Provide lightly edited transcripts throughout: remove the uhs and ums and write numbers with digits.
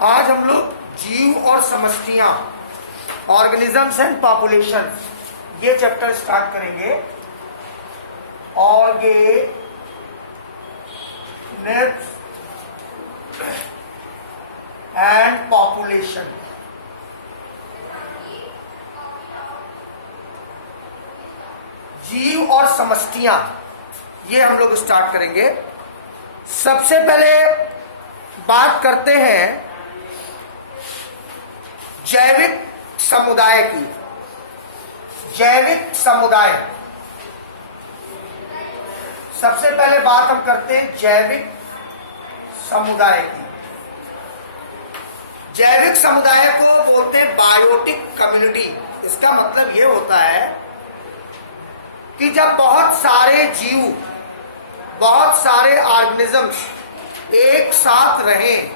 आज हम लोग जीव और समष्टियां, ऑर्गेनिजम्स एंड पॉपुलेशन, ये चैप्टर स्टार्ट करेंगे। Organism and population. जीव और समष्टियां, ये हम लोग स्टार्ट करेंगे। सबसे पहले बात करते हैं जैविक समुदाय की। जैविक समुदाय, सबसे पहले बात हम करते हैं जैविक समुदाय की। जैविक समुदाय को बोलते हैं बायोटिक कम्युनिटी। इसका मतलब यह होता है कि जब बहुत सारे जीव, बहुत सारे ऑर्गेनिजम्स एक साथ रहें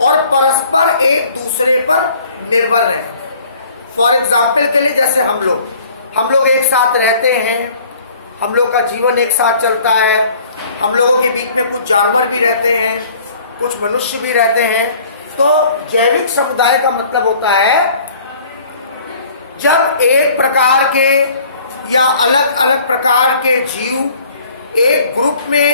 और परस्पर एक दूसरे पर निर्भर रहें। फॉर एग्जाम्पल के लिए जैसे हम लोग एक साथ रहते हैं, हम लोग का जीवन एक साथ चलता है, हम लोगों के बीच में कुछ जानवर भी रहते हैं, कुछ मनुष्य भी रहते हैं। तो जैविक समुदाय का मतलब होता है जब एक प्रकार के या अलग अलग प्रकार के जीव एक ग्रुप में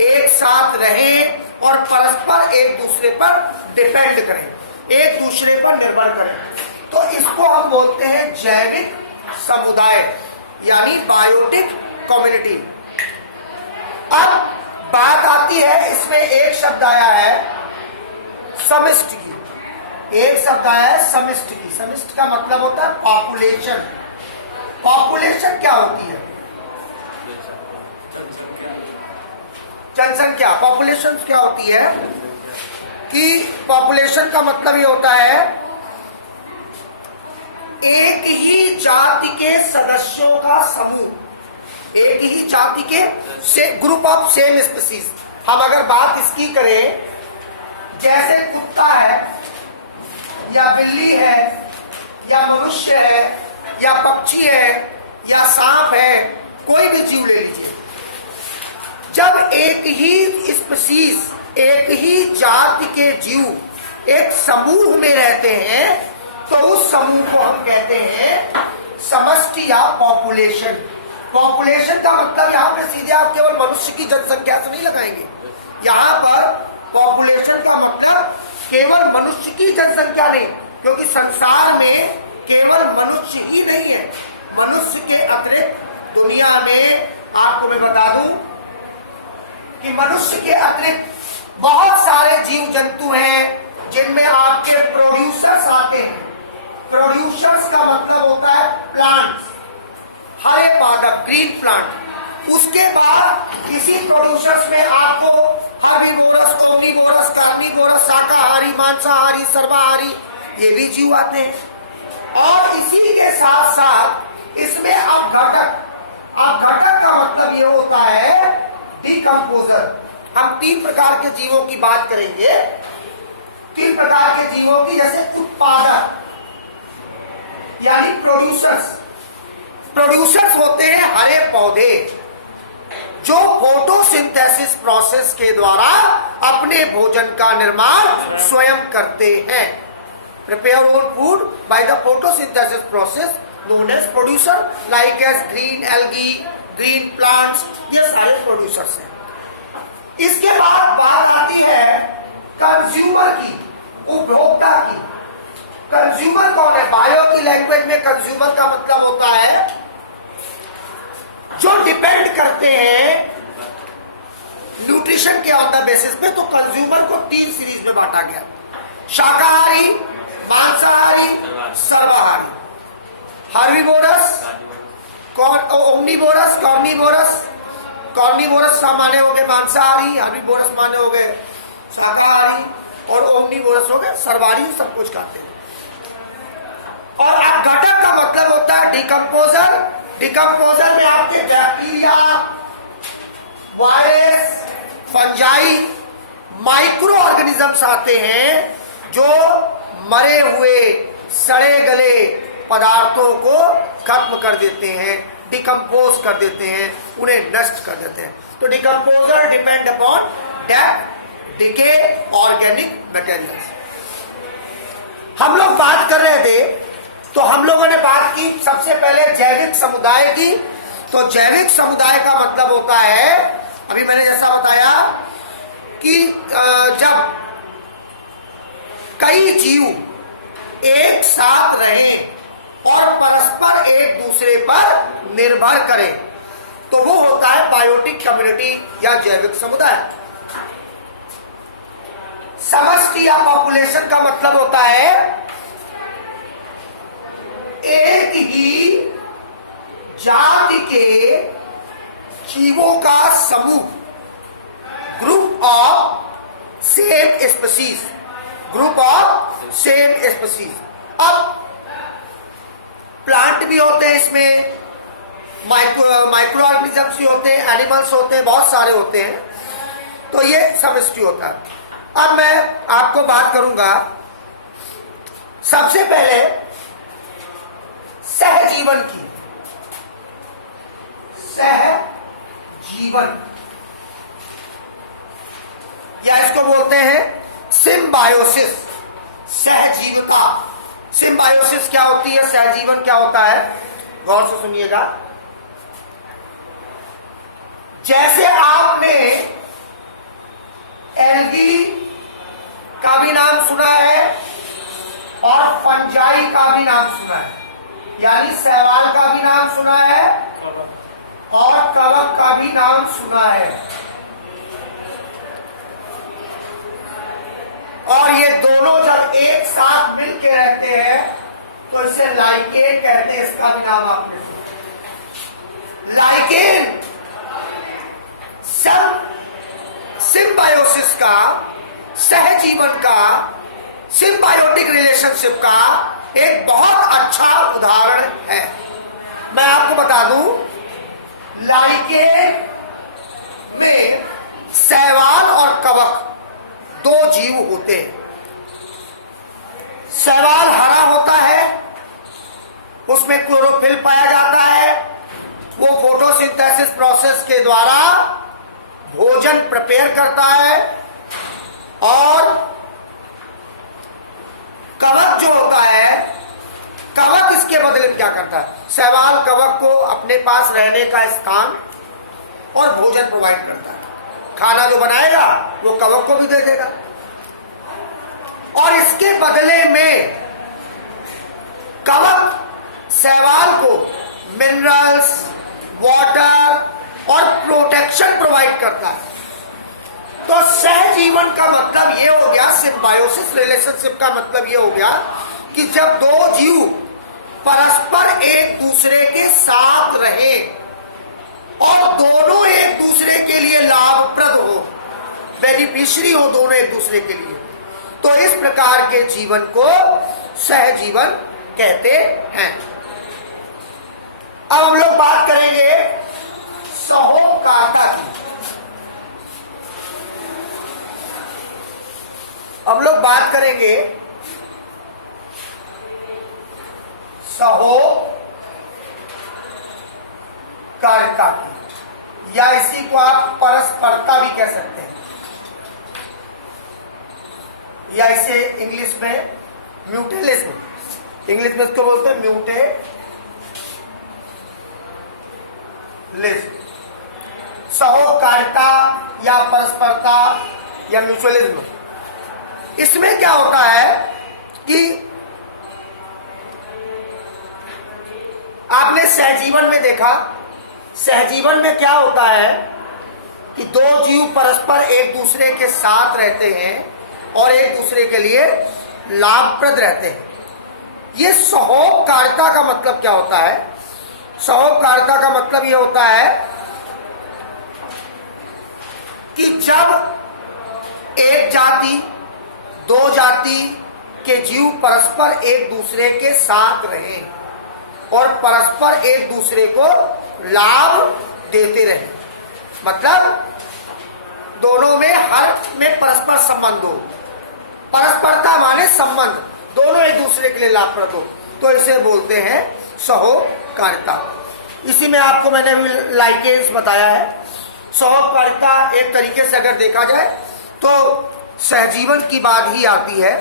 एक साथ रहें और परस्पर एक दूसरे पर डिपेंड करें, एक दूसरे पर निर्भर करें, तो इसको हम बोलते हैं जैविक समुदाय, यानी बायोटिक कम्युनिटी। अब बात आती है, इसमें एक शब्द आया है समष्टि की। एक शब्द आया है समष्टि की। समष्टि का मतलब होता है पॉपुलेशन। पॉपुलेशन क्या होती है? जनसंख्या। पॉपुलेशन क्या होती है कि पॉपुलेशन का मतलब ये होता है एक ही जाति के सदस्यों का समूह। एक ही जाति के ग्रुप ऑफ सेम स्पीसीज। हम अगर बात इसकी करें, जैसे कुत्ता है या बिल्ली है या मनुष्य है या पक्षी है या सांप है, कोई भी जीव ले लीजिए, जब एक ही स्पीसीज, एक ही जाति के जीव एक समूह में रहते हैं तो उस समूह को हम कहते हैं समष्टि या पॉपुलेशन। पॉपुलेशन का मतलब यहाँ पे सीधे आप केवल मनुष्य की जनसंख्या से नहीं लगाएंगे। यहाँ पर पॉपुलेशन का मतलब केवल मनुष्य की जनसंख्या नहीं, क्योंकि संसार में केवल मनुष्य ही नहीं है। मनुष्य के अतिरिक्त दुनिया में, आपको मैं बता दूं कि मनुष्य के अतिरिक्त बहुत सारे जीव जंतु हैं जिनमें आपके प्रोड्यूसर्स आते हैं। प्रोड्यूसर्स का मतलब होता है प्लांट्स, हरे पादप, ग्रीन प्लांट। उसके बाद इसी प्रोड्यूसर्स में आपको हर्बीवोरस, ओमनीवोरस, कार्निवोरस, शाकाहारी, मांसाहारी, सर्वाहारी, ये भी जीव आते हैं। और इसी के साथ साथ इसमें अपघटक। अपघटक का मतलब ये होता है डिकम्पोजर। हम तीन प्रकार के जीवों की बात करेंगे। तीन प्रकार के जीवों की, जैसे उत्पादक यानी प्रोड्यूसर्स। प्रोड्यूसर्स होते हैं हरे पौधे जो फोटोसिंथेसिस प्रोसेस के द्वारा अपने भोजन का निर्माण स्वयं करते हैं। Prepare own food by the photosynthesis process known as producer, like as green algae, green plants, ये सारे प्रोड्यूसर्स हैं। इसके बाद बात आती है कंज्यूमर की, उपभोक्ता की। कंज्यूमर कौन है? बायो की लैंग्वेज में कंज्यूमर का मतलब होता है जो डिपेंड करते हैं न्यूट्रिशन के ऑन द बेसिस पे। तो कंज्यूमर को तीन सीरीज में बांटा गया: शाकाहारी, मांसाहारी, सर्वाहारी। Herbivorous, omnivorous, carnivorous. कार्निवोरस माने हो गए मांसाहारी, हर्बीवोरस माने हो गए शाकाहारी, और ओमनीवोरस हो गए सर्वाहारी, सब कुछ खाते हैं। और अपघटक का मतलब होता है डिकम्पोजर। डिकम्पोजर में आपके bacteria, virus, fungi, micro organisms आते हैं जो मरे हुए, सड़े गले पदार्थों को खत्म कर देते हैं, डिकम्पोज कर देते हैं, उन्हें नष्ट कर देते हैं। तो decomposer depend upon death, decay, organic materials. हम लोग बात कर रहे थे, तो हम लोगों ने बात की सबसे पहले जैविक समुदाय की। तो जैविक समुदाय का मतलब होता है, अभी मैंने जैसा बताया कि जब कई जीव एक साथ रहें और परस्पर एक दूसरे पर निर्भर करें, तो वो होता है बायोटिक कम्युनिटी या जैविक समुदाय। समष्टि या पॉपुलेशन का मतलब होता है एक ही जाति के जीवों का समूह, group of same species, group of same species. अब प्लांट भी होते हैं इसमें, माइक्रो ऑर्गेनिजम्स भी होते हैं, एनिमल्स होते हैं, बहुत सारे होते हैं, तो ये समष्टि होता है। अब मैं आपको बात करूंगा सबसे पहले सहजीवन की। सहजीवन या इसको बोलते हैं सिम्बायोसिस, सहजीवता। सिम्बायोसिस क्या होती है, सहजीवन क्या होता है, गौर से सुनिएगा। जैसे आपने एल्गी का भी नाम सुना है और फंजाई का भी नाम सुना है, यानी शैवाल का भी नाम सुना है और कवक का भी नाम सुना है। और ये दोनों जब एक साथ मिलके रहते हैं तो इसे लाइकेन कहते हैं, इसका भी नाम आपने सुना। लाइकेन सिम्बायोसिस का, सहजीवन का, सिम्बायोटिक रिलेशनशिप का एक बहुत अच्छा उदाहरण है। मैं आपको बता दूं, लाइकेन में शैवाल और कवक दो जीव होते हैं। शैवाल हरा होता है, उसमें क्लोरोफिल पाया जाता है, वो फोटोसिंथेसिस प्रोसेस के द्वारा भोजन प्रिपेयर करता है। और कवक जो होता है, कवक इसके बदले में क्या करता है, शैवाल कवक को अपने पास रहने का स्थान और भोजन प्रोवाइड करता है। खाना जो बनाएगा वो कवक को भी दे देगा, और इसके बदले में कवक शैवाल को मिनरल्स, वाटर और प्रोटेक्शन प्रोवाइड करता है। तो सहजीवन का मतलब ये हो गया, सिम्बायोसिस रिलेशनशिप का मतलब ये हो गया कि जब दो जीव परस्पर एक दूसरे के साथ रहें और दोनों एक दूसरे के लिए लाभप्रद हो, बेनिफिशियरी हो दोनों एक दूसरे के लिए, तो इस प्रकार के जीवन को सहजीवन कहते हैं। अब हम लोग बात करेंगे सहोकारिता की। हम लोग बात करेंगे सहोकारिता की, या इसी को आप परस्परता भी कह सकते हैं, या इसे इंग्लिश में म्यूटेलिज्म, इंग्लिश में इसको बोलते हैं म्यूटेलिज्म। सहोकारिता या परस्परता या म्यूचुअलिज्म, इसमें क्या होता है कि आपने सहजीवन में देखा, सहजीवन में क्या होता है कि दो जीव परस्पर एक दूसरे के साथ रहते हैं और एक दूसरे के लिए लाभप्रद रहते हैं। ये सहोकारिता का मतलब क्या होता है, सहोकारिता का मतलब ये होता है कि जब एक जाति, दो जाति के जीव परस्पर एक दूसरे के साथ रहें और परस्पर एक दूसरे को लाभ देते रहें, मतलब दोनों में हर में परस्पर संबंध हो। परस्परता माने संबंध, दोनों एक दूसरे के लिए लाभप्रद हो, तो इसे बोलते हैं सहोकारिता। इसी में आपको मैंने लाइकेंस बताया है। सहोकारिता एक तरीके से अगर देखा जाए तो सहजीवन की बात ही आती है।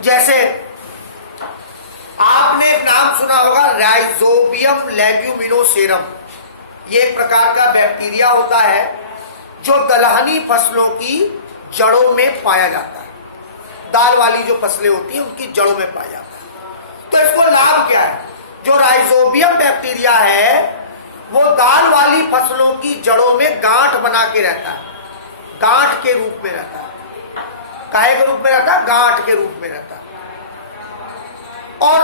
जैसे आपने एक नाम सुना होगा राइजोबियम लेग्यूमिनोसेरम। ये एक प्रकार का बैक्टीरिया होता है जो दलहनी फसलों की जड़ों में पाया जाता है। दाल वाली जो फसलें होती हैं उनकी जड़ों में पाया जाता है। तो इसको लाभ क्या है? जो राइजोबियम बैक्टीरिया है वो दाल वाली फसलों की जड़ों में गांठ बना के रहता है, गांठ के रूप में रहता है। काहे के रूप में रहता है? गांठ के रूप में रहता है, और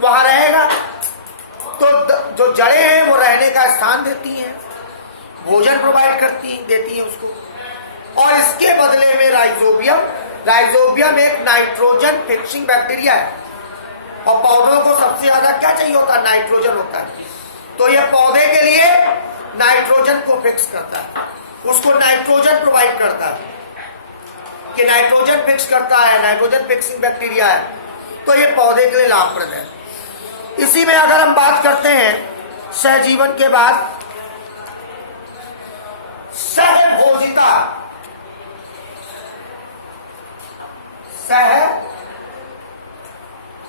वहां रहेगा। तो जो जड़ें हैं वो रहने का स्थान देती हैं, भोजन प्रोवाइड देती हैं उसको। और इसके बदले में राइजोबियम एक नाइट्रोजन फिक्सिंग बैक्टीरिया है, और पौधों को सबसे ज्यादा क्या चाहिए होता है? नाइट्रोजन होता है। तो ये पौधे के लिए नाइट्रोजन को फिक्स करता है, उसको नाइट्रोजन प्रोवाइड करता है, कि नाइट्रोजन फिक्स करता है, नाइट्रोजन फिक्सिंग बैक्टीरिया है। तो ये पौधे के लिए लाभप्रद है। इसी में अगर हम बात करते हैं सहजीवन के बाद, सहभोजिता।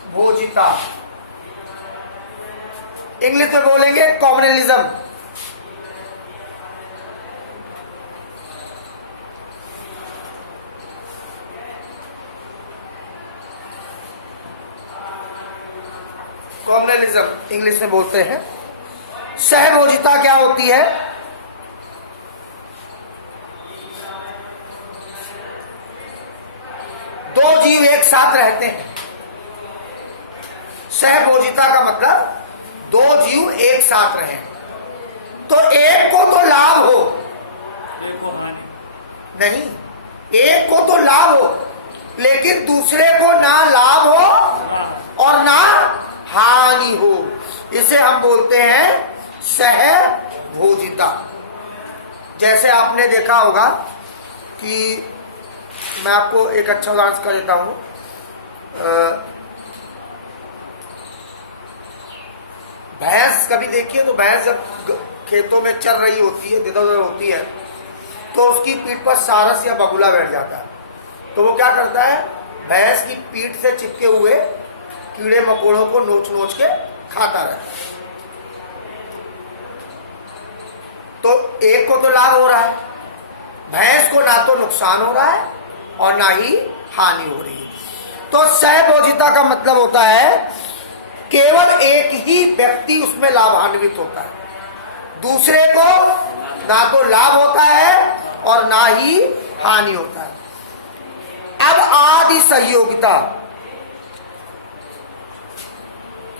सहभोजिता इंग्लिश में बोलेंगे कॉम्युनलिज्म। कॉम्युनलिज्म इंग्लिश में बोलते हैं। सहभोजिता क्या होती है? दो जीव एक साथ रहते हैं। सहभोजिता का मतलब दो जीव एक साथ रहे, तो एक को तो लाभ हो, नहीं, एक को तो लाभ हो, लेकिन दूसरे को ना लाभ हो और ना हानि हो। इसे हम बोलते हैं सहभोजिता। जैसे आपने देखा होगा कि मैं आपको एक अच्छा उदाहरण कर देता हूं। भैंस कभी देखिए तो भैंस जब खेतों में चल रही होती है, इधर उधर होती है, तो उसकी पीठ पर सारस या बगुला बैठ जाता है। तो वो क्या करता है? भैंस की पीठ से चिपके हुए कीड़े मकोड़ों को नोच नोच के खाता रहता है। तो एक को तो लाभ हो रहा है, भैंस को ना तो नुकसान हो रहा है और ना ही हानि हो रही है। तो सहभोजिता का मतलब होता है केवल एक ही व्यक्ति उसमें लाभान्वित होता है, दूसरे को ना तो लाभ होता है और ना ही हानि होता है। अब आदि सहयोगिता,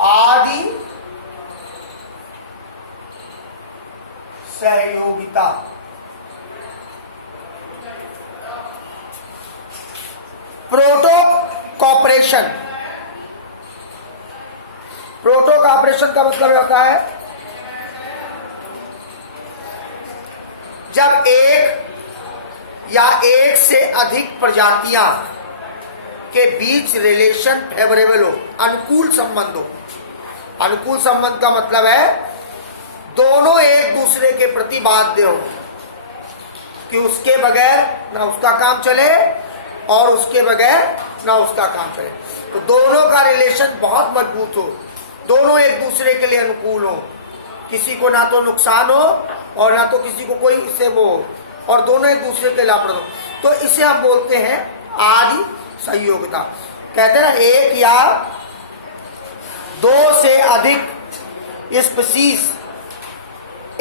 आदि सहयोगिता प्रोटो कॉपरेशन। प्रोटो कॉपरेशन का मतलब होता है जब एक या एक से अधिक प्रजातियां के बीच रिलेशन फेवरेबल हो, अनुकूल संबंध हो। अनुकूल संबंध का मतलब है दोनों एक दूसरे के प्रति बाध्य हो, कि उसके बगैर ना उसका काम चले और उसके बगैर ना उसका काम चले। तो दोनों का रिलेशन बहुत मजबूत हो, दोनों एक दूसरे के लिए अनुकूल हो, किसी को ना तो नुकसान हो और ना तो किसी को कोई इससे वो हो, और दोनों एक दूसरे के लाभप्रद हो। तो इसे हम बोलते हैं आदि सहयोगिता। कहते हैं ना, एक या दो से अधिक स्पीशीज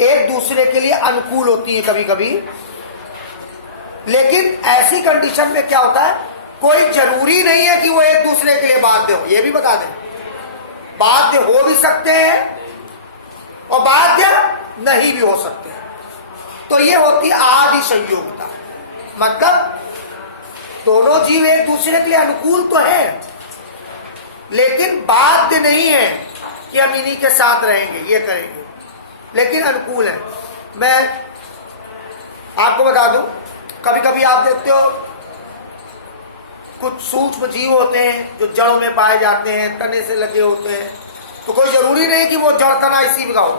एक दूसरे के लिए अनुकूल होती है कभी कभी, लेकिन ऐसी कंडीशन में क्या होता है, कोई जरूरी नहीं है कि वो एक दूसरे के लिए बाध्य हो। ये भी बता दें, बाध्य हो भी सकते हैं और बाध्य नहीं भी हो सकते हैं। तो ये होती है आदि संयोगिता। मतलब दोनों जीव एक दूसरे के लिए अनुकूल तो है, लेकिन बाध्य नहीं है कि हम इन्हीं के साथ रहेंगे, ये करेंगे, लेकिन अनुकूल है। मैं आपको बता दूं, कभी कभी आप देखते हो कुछ सूक्ष्म जीव होते हैं जो जड़ों में पाए जाते हैं, तने से लगे होते हैं। तो कोई जरूरी नहीं कि वो जड़ तना इसी का हो,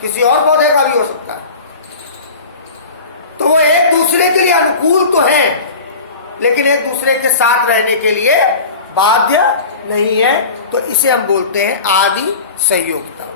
किसी और पौधे का भी हो सकता है। तो वो एक दूसरे के लिए अनुकूल तो है, लेकिन एक दूसरे के साथ रहने के लिए बाध्य नहीं है। तो इसे हम बोलते हैं आदि संयोगिता।